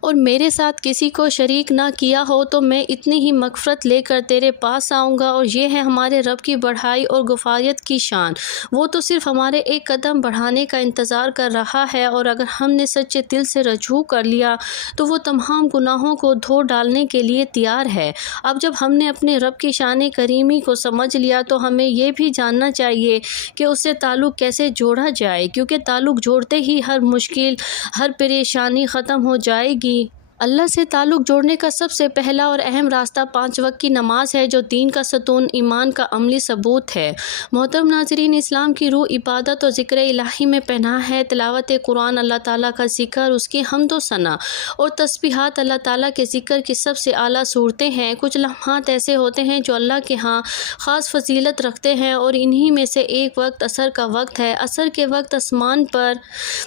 اور میرے ساتھ کسی کو شریک نہ کیا ہو تو میں اتنی ہی مغفرت لے کر تیرے پاس آؤں گا، اور یہ ہے ہمارے رب کی بڑائی اور غفارت کی شان۔ وہ تو صرف ہمارے ایک قدم بڑھانے کا انتظار کر رہا ہے، اور اگر ہم نے سچے دل سے رجوع کر لیا تو وہ تمام گناہوں کو دھو ڈالنے کے لیے تیار ہے۔ اب جب ہم نے اپنے رب کی شان کریمی کو سمجھ لیا تو ہمیں یہ بھی جاننا چاہیے کہ اس سے تعلق کیسے جوڑا جائے، کیونکہ تعلق جوڑتے ہی ہر مشکل، ہر پریشانی ختم ہو جائے گی۔ اللہ سے تعلق جوڑنے کا سب سے پہلا اور اہم راستہ 5 وقت کی نماز ہے، جو دین کا ستون، ایمان کا عملی ثبوت ہے۔ محترم ناظرین، اسلام کی روح عبادت اور ذکر الہی میں پنہاں ہے۔ تلاوت قرآن، اللہ تعالیٰ کا ذکر، اس کی حمد و ثنا اور تسبیحات اللہ تعالیٰ کے ذکر کی سب سے اعلیٰ صورتیں ہیں۔ کچھ لمحات ایسے ہوتے ہیں جو اللہ کے ہاں خاص فضیلت رکھتے ہیں، اور انہی میں سے ایک وقت عصر کا وقت ہے۔ عصر کے وقت آسمان پر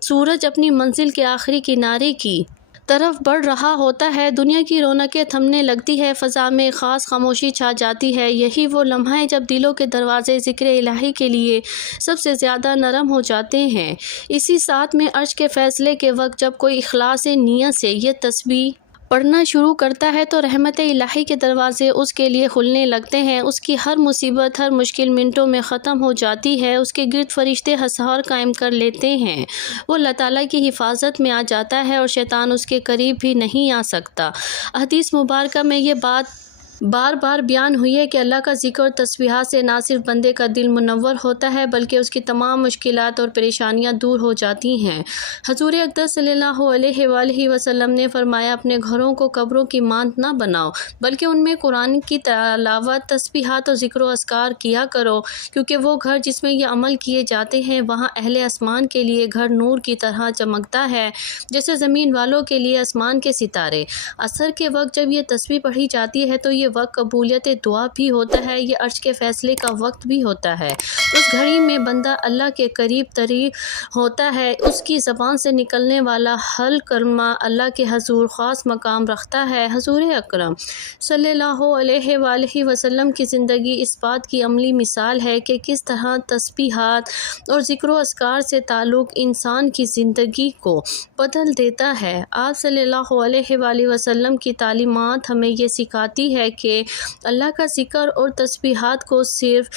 سورج اپنی منزل کے آخری کنارے کی طرف بڑھ رہا ہوتا ہے، دنیا کی رونقیں تھمنے لگتی ہے، فضا میں خاص خاموشی چھا جاتی ہے۔ یہی وہ لمحہ ہے جب دلوں کے دروازے ذکر الہی کے لیے سب سے زیادہ نرم ہو جاتے ہیں۔ اسی ساتھ میں عرش کے فیصلے کے وقت جب کوئی اخلاص نیت سے یہ تسبیح پڑھنا شروع کرتا ہے تو رحمت الہی کے دروازے اس کے لیے کھلنے لگتے ہیں، اس کی ہر مصیبت، ہر مشکل منٹوں میں ختم ہو جاتی ہے، اس کے گرد فرشتے حصار قائم کر لیتے ہیں، وہ اللہ تعالیٰ کی حفاظت میں آ جاتا ہے اور شیطان اس کے قریب بھی نہیں آ سکتا۔ حدیث مبارکہ میں یہ بات بار بار بیان ہوئی ہے کہ اللہ کا ذکر اور تسبیحات سے نہ صرف بندے کا دل منور ہوتا ہے بلکہ اس کی تمام مشکلات اور پریشانیاں دور ہو جاتی ہیں۔ حضور اقدس صلی اللہ علیہ وآلہ وسلم نے فرمایا، اپنے گھروں کو قبروں کی مانند نہ بناؤ بلکہ ان میں قرآن کی تلاوت، تسبیحات اور ذکر و اذکار کیا کرو، کیونکہ وہ گھر جس میں یہ عمل کیے جاتے ہیں وہاں اہل آسمان کے لیے گھر نور کی طرح چمکتا ہے جیسے زمین والوں کے لیے آسمان کے ستارے۔ عصر کے وقت جب یہ تسبیح پڑھی جاتی ہے تو یہ وقت قبولیت دعا بھی ہوتا ہے، یہ عرش کے فیصلے کا وقت بھی ہوتا ہے۔ اس گھڑی میں بندہ اللہ کے قریب ترین ہوتا ہے، اس کی زبان سے نکلنے والا ہر کلمہ اللہ کے حضور خاص مقام رکھتا ہے۔ حضور اکرم صلی اللہ علیہ وآلہ وسلم کی زندگی اس بات کی عملی مثال ہے کہ کس طرح تسبیحات اور ذکر و اذکار سے تعلق انسان کی زندگی کو بدل دیتا ہے۔ آپ صلی اللہ علیہ وآلہ وسلم کی تعلیمات ہمیں یہ سکھاتی ہے کہ اللہ کا ذکر اور تسبیحات کو صرف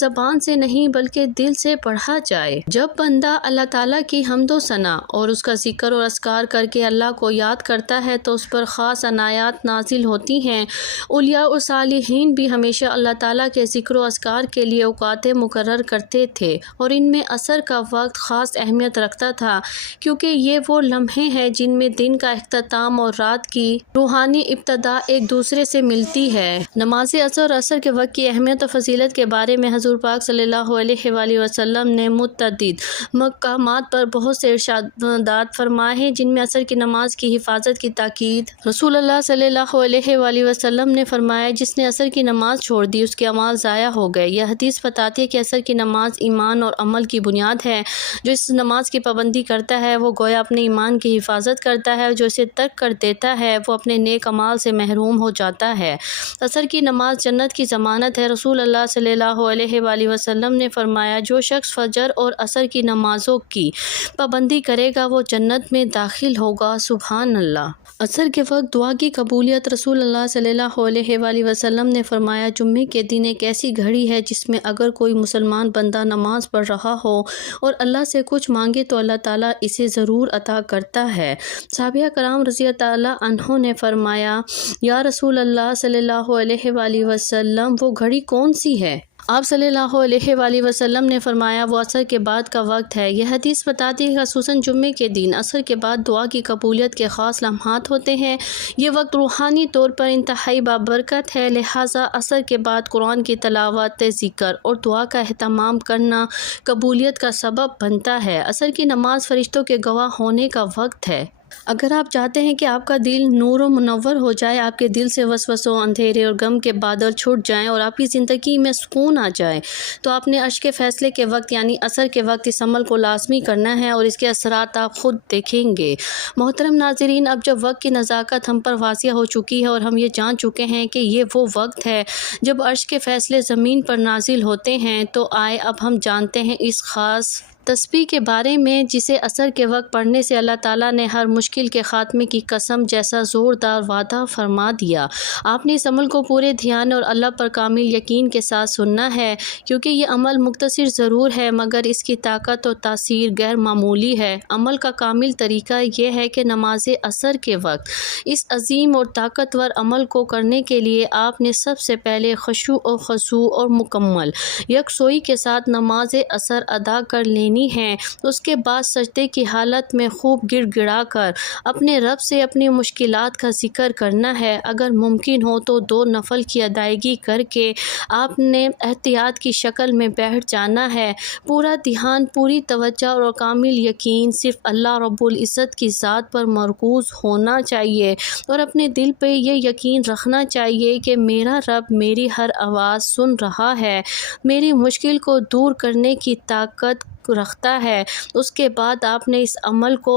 زبان سے نہیں بلکہ دل سے پڑھا جائے۔ جب بندہ اللہ تعالیٰ کی حمد و ثنا اور اس کا ذکر اور اذکار کر کے اللہ کو یاد کرتا ہے تو اس پر خاص عنایات نازل ہوتی ہیں۔ اولیاء اور صالحین بھی ہمیشہ اللہ تعالیٰ کے ذکر و اذکار کے لیے اوقات مقرر کرتے تھے، اور ان میں عصر کا وقت خاص اہمیت رکھتا تھا، کیونکہ یہ وہ لمحے ہیں جن میں دن کا اختتام اور رات کی روحانی ابتدا ایک دوسرے سے ملتی ہے۔ نماز عصر اور عصر کے وقت کی اہمیت اور فضیلت کے بارے میں حضور پاک صلی اللہ علیہ وآلہ وسلم نے متعدد مقامات پر بہت سے ارشادات فرمائے ہیں، جن میں عصر کی نماز کی حفاظت کی تاکید۔ رسول اللہ صلی اللہ علیہ وآلہ وسلم نے فرمایا، جس نے عصر کی نماز چھوڑ دی اس کے اعمال ضائع ہو گئے۔ یہ حدیث بتاتی ہے کہ عصر کی نماز ایمان اور عمل کی بنیاد ہے۔ جو اس نماز کی پابندی کرتا ہے وہ گویا اپنے ایمان کی حفاظت کرتا ہے، اور جو اسے ترک کر دیتا ہے وہ اپنے نیک اعمال سے محروم ہو جاتا ہے۔ عصر کی نماز جنت کی ضمانت ہے۔ رسول اللہ صلی اللہ علیہ وآلہ وسلم نے فرمایا، جو شخص فجر اور عصر کی نمازوں کی پابندی کرے گا وہ جنت میں داخل ہوگا۔ سبحان اللہ۔ عصر کے وقت دعا کی قبولیت۔ رسول اللہ صلی اللہ علیہ وآلہ وسلم نے فرمایا، جمعے کے دن ایک ایسی گھڑی ہے جس میں اگر کوئی مسلمان بندہ نماز پڑھ رہا ہو اور اللہ سے کچھ مانگے تو اللہ تعالیٰ اسے ضرور عطا کرتا ہے۔ صحابہ کرام رضی اللہ عنہم نے فرمایا، یا رسول اللہ صلی اللہ علیہ وآلہ وسلم، وہ گھڑی کون سی ہے؟ آپ صلی اللہ علیہ وآلہ وسلم نے فرمایا، وہ عصر کے بعد کا وقت ہے۔ یہ حدیث بتاتی ہے خصوصاً جمعے کے دن عصر کے بعد دعا کی قبولیت کے خاص لمحات ہوتے ہیں۔ یہ وقت روحانی طور پر انتہائی بابرکت ہے، لہٰذا عصر کے بعد قرآن کی تلاوت، ذکر اور دعا کا اہتمام کرنا قبولیت کا سبب بنتا ہے۔ عصر کی نماز فرشتوں کے گواہ ہونے کا وقت ہے۔ اگر آپ چاہتے ہیں کہ آپ کا دل نور و منور ہو جائے، آپ کے دل سے وسوسوں، اندھیرے اور غم کے بادل چھٹ جائیں اور آپ کی زندگی میں سکون آ جائے، تو آپ نے عرش کے فیصلے کے وقت یعنی عصر کے وقت اس عمل کو لازمی کرنا ہے، اور اس کے اثرات آپ خود دیکھیں گے۔ محترم ناظرین، اب جب وقت کی نزاکت ہم پر واضح ہو چکی ہے اور ہم یہ جان چکے ہیں کہ یہ وہ وقت ہے جب عرش کے فیصلے زمین پر نازل ہوتے ہیں، تو آئے اب ہم جانتے ہیں اس خاص تسبیح کے بارے میں، جسے عصر کے وقت پڑھنے سے اللہ تعالیٰ نے ہر مشکل کے خاتمے کی قسم جیسا زوردار وعدہ فرما دیا۔ آپ نے اس عمل کو پورے دھیان اور اللہ پر کامل یقین کے ساتھ سننا ہے، کیونکہ یہ عمل مختصر ضرور ہے مگر اس کی طاقت اور تاثیر غیر معمولی ہے۔ عمل کا کامل طریقہ یہ ہے کہ نماز عصر کے وقت اس عظیم اور طاقتور عمل کو کرنے کے لیے آپ نے سب سے پہلے خشوع و خضوع اور مکمل یکسوئی کے ساتھ نماز عصر ادا کر لینی ہے۔ اس کے بعد سجدے کی حالت میں خوب گڑ گڑا کر اپنے رب سے اپنی مشکلات کا ذکر کرنا ہے۔ اگر ممکن ہو تو 2 نفل کی ادائیگی کر کے آپ نے احتیاط کی شکل میں بیٹھ جانا ہے۔ پورا دھیان، پوری توجہ اور کامل یقین صرف اللہ رب العزت کی ذات پر مرکوز ہونا چاہیے، اور اپنے دل پہ یہ یقین رکھنا چاہیے کہ میرا رب میری ہر آواز سن رہا ہے، میری مشکل کو دور کرنے کی طاقت رکھتا ہے۔ اس کے بعد آپ نے اس عمل کو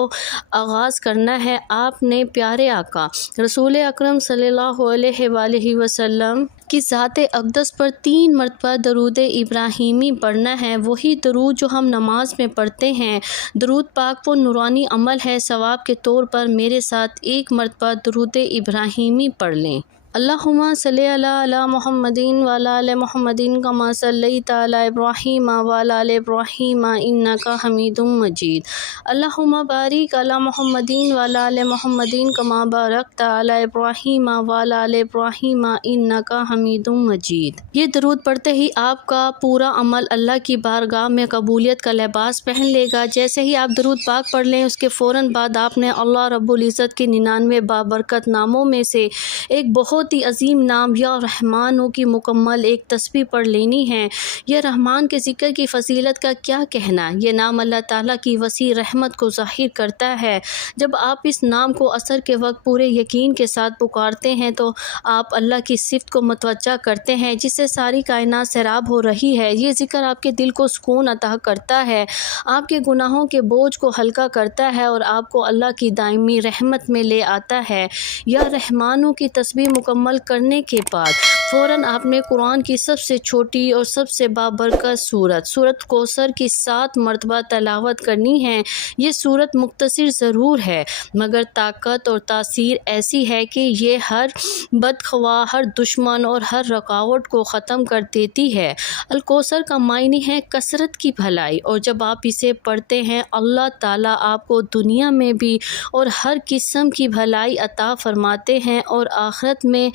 آغاز کرنا ہے۔ آپ نے پیارے آقا رسول اکرم صلی اللہ علیہ وآلہ وسلم کی ذات اقدس پر 3 مرتبہ درود ابراہیمی پڑھنا ہے، وہی درود جو ہم نماز میں پڑھتے ہیں۔ درود پاک وہ نورانی عمل ہے۔ ثواب کے طور پر میرے ساتھ 1 مرتبہ درود ابراہیمی پڑھ لیں۔ اللہم صلی علی محمد وعلی آل محمد کما صلیت علی ابراہیم وعلی آل ابراہیم انک حمید مجید۔ اللہم بارک علی محمد وعلی آل محمد کما بارکت علی ابراہیم وعلی آل ابراہیم انک حمید مجید۔ یہ درود پڑھتے ہی آپ کا پورا عمل اللہ کی بارگاہ میں قبولیت کا لباس پہن لے گا۔ جیسے ہی آپ درود پاک پڑھ لیں، اس کے فوراً بعد آپ نے اللہ رب العزت کے 99 بابرکت ناموں میں سے ایک بہت ہی عظیم نام یا رحمانوں کی مکمل ایک تسبیح پڑھ لینی ہے۔ یہ رحمان کے ذکر کی فضیلت کا کیا کہنا، یہ نام اللہ تعالیٰ کی وسیع رحمت کو ظاہر کرتا ہے۔ جب آپ اس نام کو عصر کے وقت پورے یقین کے ساتھ پکارتے ہیں تو آپ اللہ کی صفت کو متوجہ کرتے ہیں جس سے ساری کائنات سیراب ہو رہی ہے۔ یہ ذکر آپ کے دل کو سکون عطا کرتا ہے، آپ کے گناہوں کے بوجھ کو ہلکا کرتا ہے اور آپ کو اللہ کی دائمی رحمت میں لے آتا ہے۔ یا رحمانوں کی تسبیح مکمل کرنے کے بعد فوراً آپ نے قرآن کی سب سے چھوٹی اور سب سے بابرکت سورت کوثر کی 7 مرتبہ تلاوت کرنی ہے۔ یہ سورت مختصر ضرور ہے مگر طاقت اور تاثیر ایسی ہے کہ یہ ہر بدخواہ، ہر دشمن اور ہر رکاوٹ کو ختم کر دیتی ہے۔ الکوثر کا معنی ہے کثرت کی بھلائی، اور جب آپ اسے پڑھتے ہیں اللہ تعالیٰ آپ کو دنیا میں بھی اور ہر قسم کی بھلائی عطا فرماتے ہیں، اور آخرت میں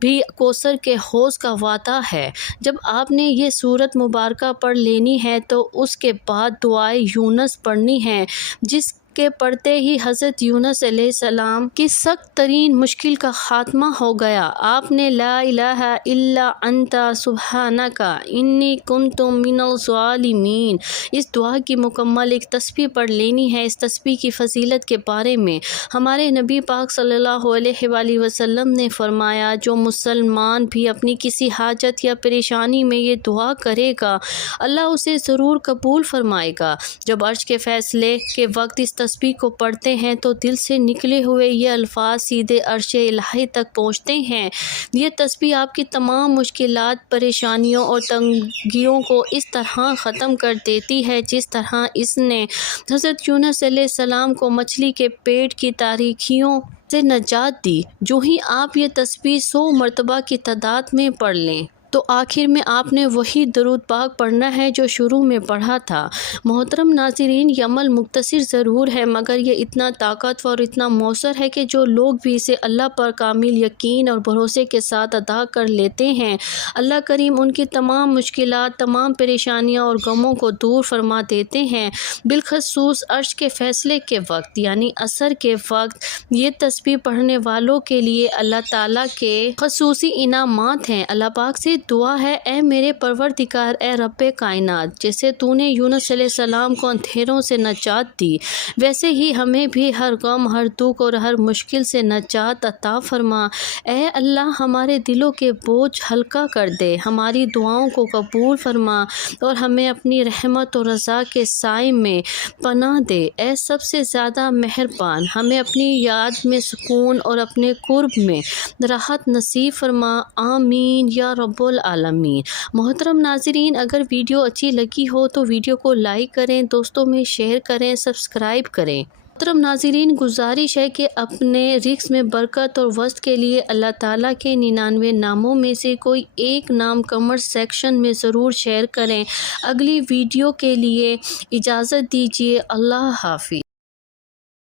بھی کوثر کے حوض کا وعدہ ہے۔ جب آپ نے یہ سورت مبارکہ پڑھ لینی ہے تو اس کے بعد دعائے یونس پڑھنی ہے، جس کے پڑھتے ہی حضرت یونس علیہ السلام کی سخت ترین مشکل کا خاتمہ ہو گیا۔ آپ نے لا الہ الا انت سبحانک انی کنت من الظالمین اس دعا کی مکمل ایک تسبیح پڑھ لینی ہے۔ اس تسبیح کی فضیلت کے بارے میں ہمارے نبی پاک صلی اللہ علیہ وآلہ وسلم نے فرمایا، جو مسلمان بھی اپنی کسی حاجت یا پریشانی میں یہ دعا کرے گا اللہ اسے ضرور قبول فرمائے گا۔ جب عرش کے فیصلے کے وقت اس تسبیح کو پڑھتے ہیں تو دل سے نکلے ہوئے یہ الفاظ سیدھے عرش الہی تک پہنچتے ہیں۔ یہ تسبیح آپ کی تمام مشکلات، پریشانیوں اور تنگیوں کو اس طرح ختم کر دیتی ہے جس طرح اس نے حضرت یونس علیہ السلام کو مچھلی کے پیٹ کی تاریکیوں سے نجات دی۔ جو ہی آپ یہ تسبیح 100 مرتبہ کی تعداد میں پڑھ لیں تو آخر میں آپ نے وہی درود پاک پڑھنا ہے جو شروع میں پڑھا تھا۔ محترم ناظرین، یہ عمل مختصر ضرور ہے مگر یہ اتنا طاقتور اور اتنا مؤثر ہے کہ جو لوگ بھی اسے اللہ پر کامل یقین اور بھروسے کے ساتھ ادا کر لیتے ہیں، اللہ کریم ان کی تمام مشکلات، تمام پریشانیاں اور غموں کو دور فرما دیتے ہیں۔ بالخصوص عرش کے فیصلے کے وقت یعنی عصر کے وقت یہ تسبیح پڑھنے والوں کے لیے اللہ تعالیٰ کے خصوصی انعامات ہیں۔ اللہ پاک سے دعا ہے، اے میرے پروردگار، اے رب کائنات، جیسے تو نے یونس علیہ السلام کو اندھیروں سے نجات دی، ویسے ہی ہمیں بھی ہر غم، ہر دکھ اور ہر مشکل سے نجات عطا فرما۔ اے اللہ، ہمارے دلوں کے بوجھ ہلکا کر دے، ہماری دعاؤں کو قبول فرما اور ہمیں اپنی رحمت اور رضا کے سائے میں پناہ دے۔ اے سب سے زیادہ مہربان، ہمیں اپنی یاد میں سکون اور اپنے قرب میں راحت نصیب فرما۔ آمین یا رب العالمین۔ محترم ناظرین، اگر ویڈیو اچھی لگی ہو تو ویڈیو کو لائک کریں، دوستوں میں شیئر کریں، سبسکرائب کریں۔ محترم ناظرین، گزارش ہے کہ اپنے رزق میں برکت اور وسعت کے لیے اللہ تعالیٰ کے 99 ناموں میں سے کوئی ایک نام کمنٹ سیکشن میں ضرور شیئر کریں۔ اگلی ویڈیو کے لیے اجازت دیجیے۔ اللہ حافظ۔